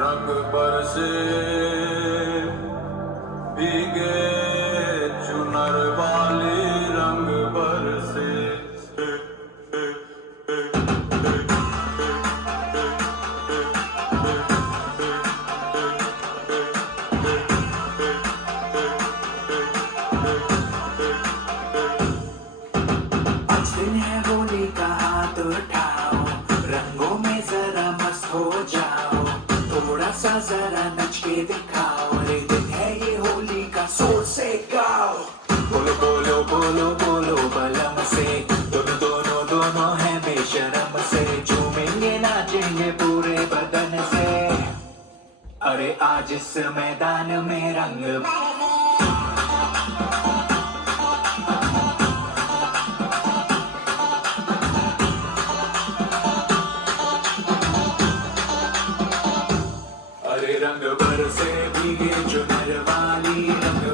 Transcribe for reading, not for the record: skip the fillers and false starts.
रंग बरसे भीगे चुनर वाली रंग बरसे। आज दिन है होली का हाथ उठाओ, रंगों में जरा मस्त हो जाओ, थोड़ा सा जरा नच के दिखाओ, अरे दिन है ये होली का जोर से गाओ। बोलो बोलो बोलो बोलो बलम से, दोनों दोनों दोनों है बेशरम से, झूमेंगे नाचेंगे पूरे बदन से, अरे आज इस मैदान में रंग अरे रंग बरसे भीगे चुनर वाली रंग